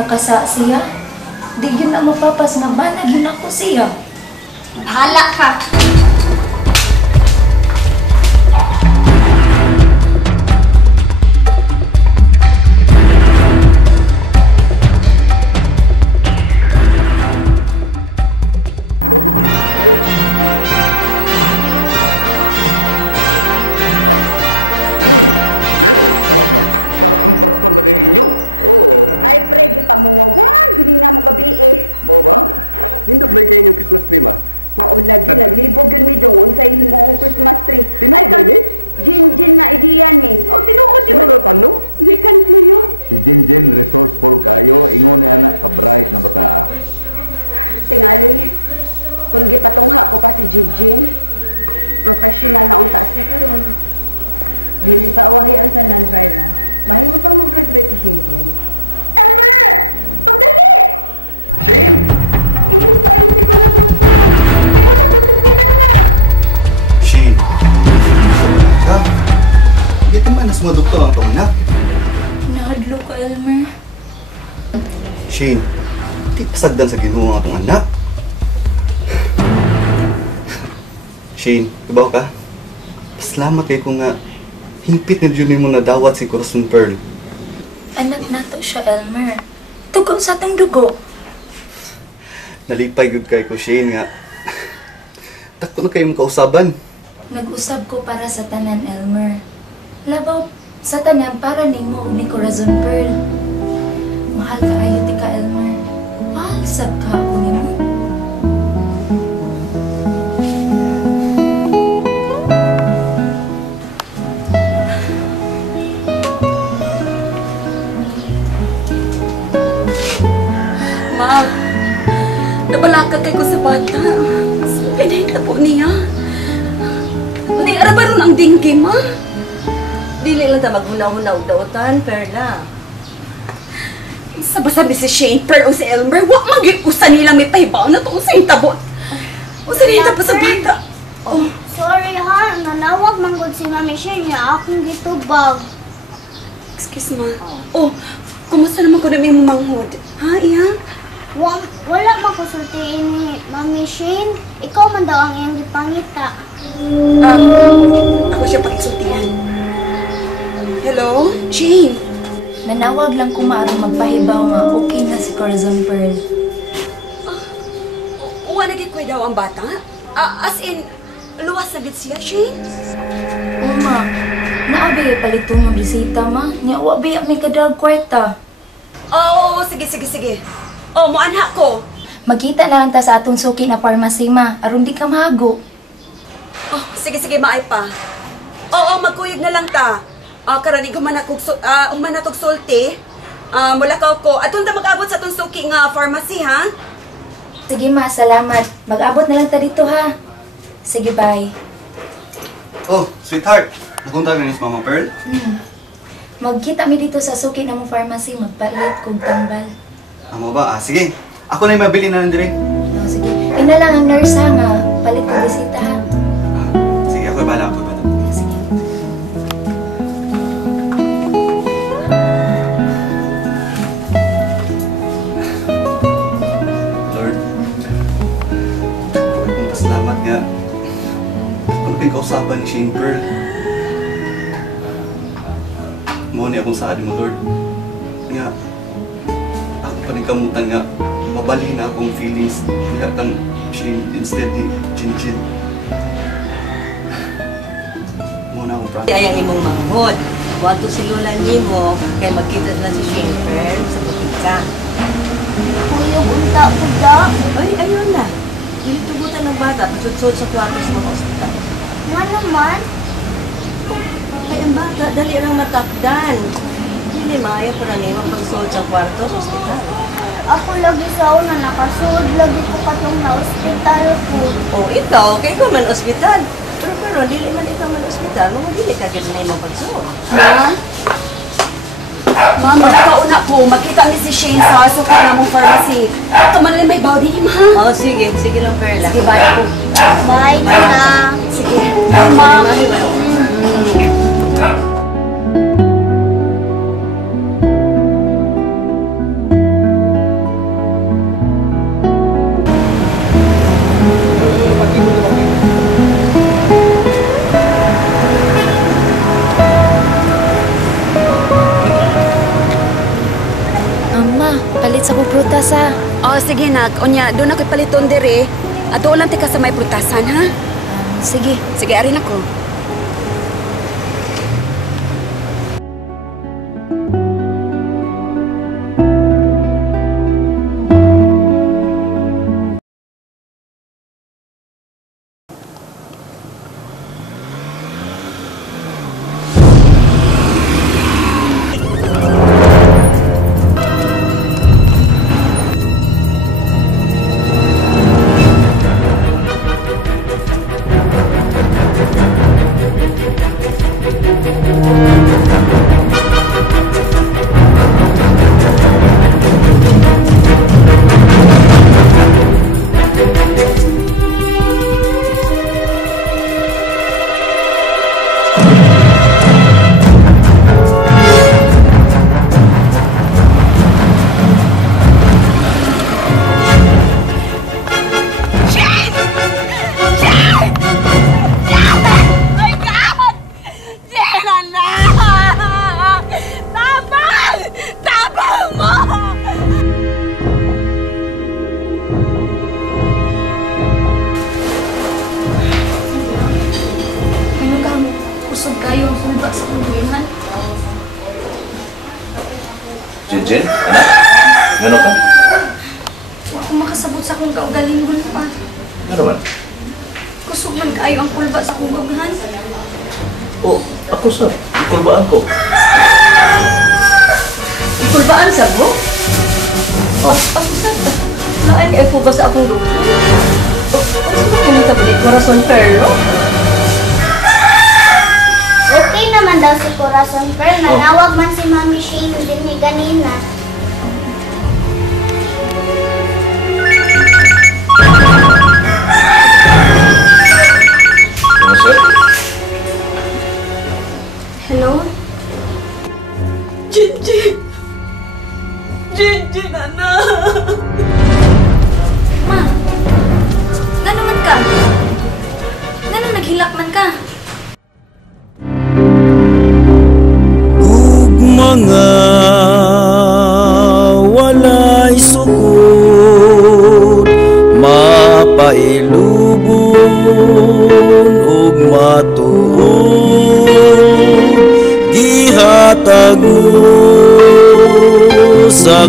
nakasa siya. Di yun na mapapas nga banag yun ako siya. Bahala ka! Uy! Pre! Paskong-pasko ba din inyo? Oo. Ay, pre, di pa muwawan. Hindi na mo gabi eh. Mo ba? Hindot ba kayo yung Christmas tree ma? Maulag yun. Libog yun mi doon sa himo Christmas tree. Tinuod Ay, din eh? Jin-Jin nga ideya ni. O, tinuod yun. Ano tanong? Gikan mo yun. Si Jinjin resourceful kayo, ingon ni anak ka-bright na bata. Tingali, kung gipatungha ko pa si Jin-Jin, professional na unta siya karon. Dili pa awahi ang tanan, Verna. Mahimo pa mo graduate si Jinjin. Elmer! Pagdali! Shane! Inis ka ayun si Corazon Friend. Sige ka, susunod na! Shane, ka? Ito man na mga doktor ang panganak. Nahadlo ka, Elmer. Shane, di pasagdan sa ginoo ang atong anak. Shane, ibaw ka? Salamat kayo kung nga hingpit na dyan mo nadawat si Corazon Pearl. Anak nato siya, Elmer. Tugon sa atong dugo. Nalipay good kay ko, Shane, nga. Takot na kayo mong kausaban. Nag-usab ko para sa tanan, Elmer. Labaw sa tanan para nimo ug ni Corazon Pearl. Mahal ka ayo ti ka, Elmer. Mahal sad ka ako nimo. Ma, nabalakad kay ko sa bata. So, pinahita po niya. Hindi, araban ron ang dinggi, ma. Dili lang ta maghuna-huna og dautan, Perla. Sabi si Shane, pero si Elmer, wak mag-iusa nila may pahibaw na to sa itabot. O sa pa sa bata. Oh, Sorry ha, nanawag manggod si Mami Shane niya akong gitubag. excuse ma. Oh, kumusta naman ko na may manghod? Ha, iya? Wala makusultiin ni Mami Shane. Ikaw man daw ang iyang gipangita. Ako siya pag-isultihan. Hello? Shane? Nanawag lang ko maaro magpahibaw nga okay na si Corazon Pearl. Wala gid daw ang bata? As in, luwas na gid siya, Shane? O ma, naabi palito ng bisita ma. Nya wa biya may kadag kwarta. Oo, sige. Oh, moanha ko. Magkita na lang ta sa atong suki na pharmacy ma. Aron di ka mahago. Oh, sige, maay pa. Oo, magkuyog na lang ta. Karani humanatog sulti. Mulakaw ko. Atong ta mag-abot sa atong suki nga pharmacy, ha? Sige ma, salamat. Mag-abot na lang ta dito ha. Sige, bye. Oh, sweetheart. Nagunta ka niyo sa Mama Pearl? Magkita mi dito sa suki na mong pharmacy. Magpalit kong tambal. Amo ba? Sige. Ako na yung mabili na lang direct. Oh, sige. Ina lang ang nurse ha nga. Palit ko bisita ha. Sige, ako bala. Sige. Lord, salamat nga. Ano kayong kausapan ni Shane Pearl? Muna akong saad mo, Lord. Nga, ako pa rin kamutan nga, mabalhin na akong feelings. Kaya kang Shane instead ni Jinjin. Muna akong promise. Ayang imong manghod. Wato silulan nimo kay magkita na si Shane Pearl sa pagkita. Kuya, bunta ko da. Ay, ayun na. Dili tugutan ng bata, pasudsod sa kwarto sa mga ospital. Nga naman. Ay, ang bata, dali lang matakdan. Hindi maayo para nimo pagsud sa kwarto sa ospital. Ako lagi sa una nakasuod lagi ko katong na ospital ko. Oh, ikaw, kay ko man ospital. Pero dili man ikaw man ospital, mga dili ka gid na imong pagsud. Ha? Mama, kauna ko. Makita ni si Shane sa suki na mong pharmacy. Ito man lang may bawdi ni ma. Oh, sige lang Perla. Sige, bye po. Bye na. Sige. Bye, ma. sa kong prutas ha. Oh, sige nak. Onya, doon ako paliton dire. Ato lang tika sa may prutasan, ha? Sige. Sige, arin ako. Jinjin, anak, ngano ka? Wa ko makasabot sa akong kaugalingon pa. Ano man? Kusog man kaayo ang pulba sa akong gaghan. Oh, ako sir, ikulbaan ko. Kulbaan sa bro? Saan kayo po ba sa akong lupa? Ano ito ba? Corazon Perro? Okay naman daw si Corazon Pearl. Nanawag man si Mami Shane din ni ganina. Ano sir? Hello? Jinjin! Jinjin, anak! Ma, gano'n man ka? Gano'n naghilak man ka? Mga walay sukod, mapailubon ug matuod, gihatag mo sa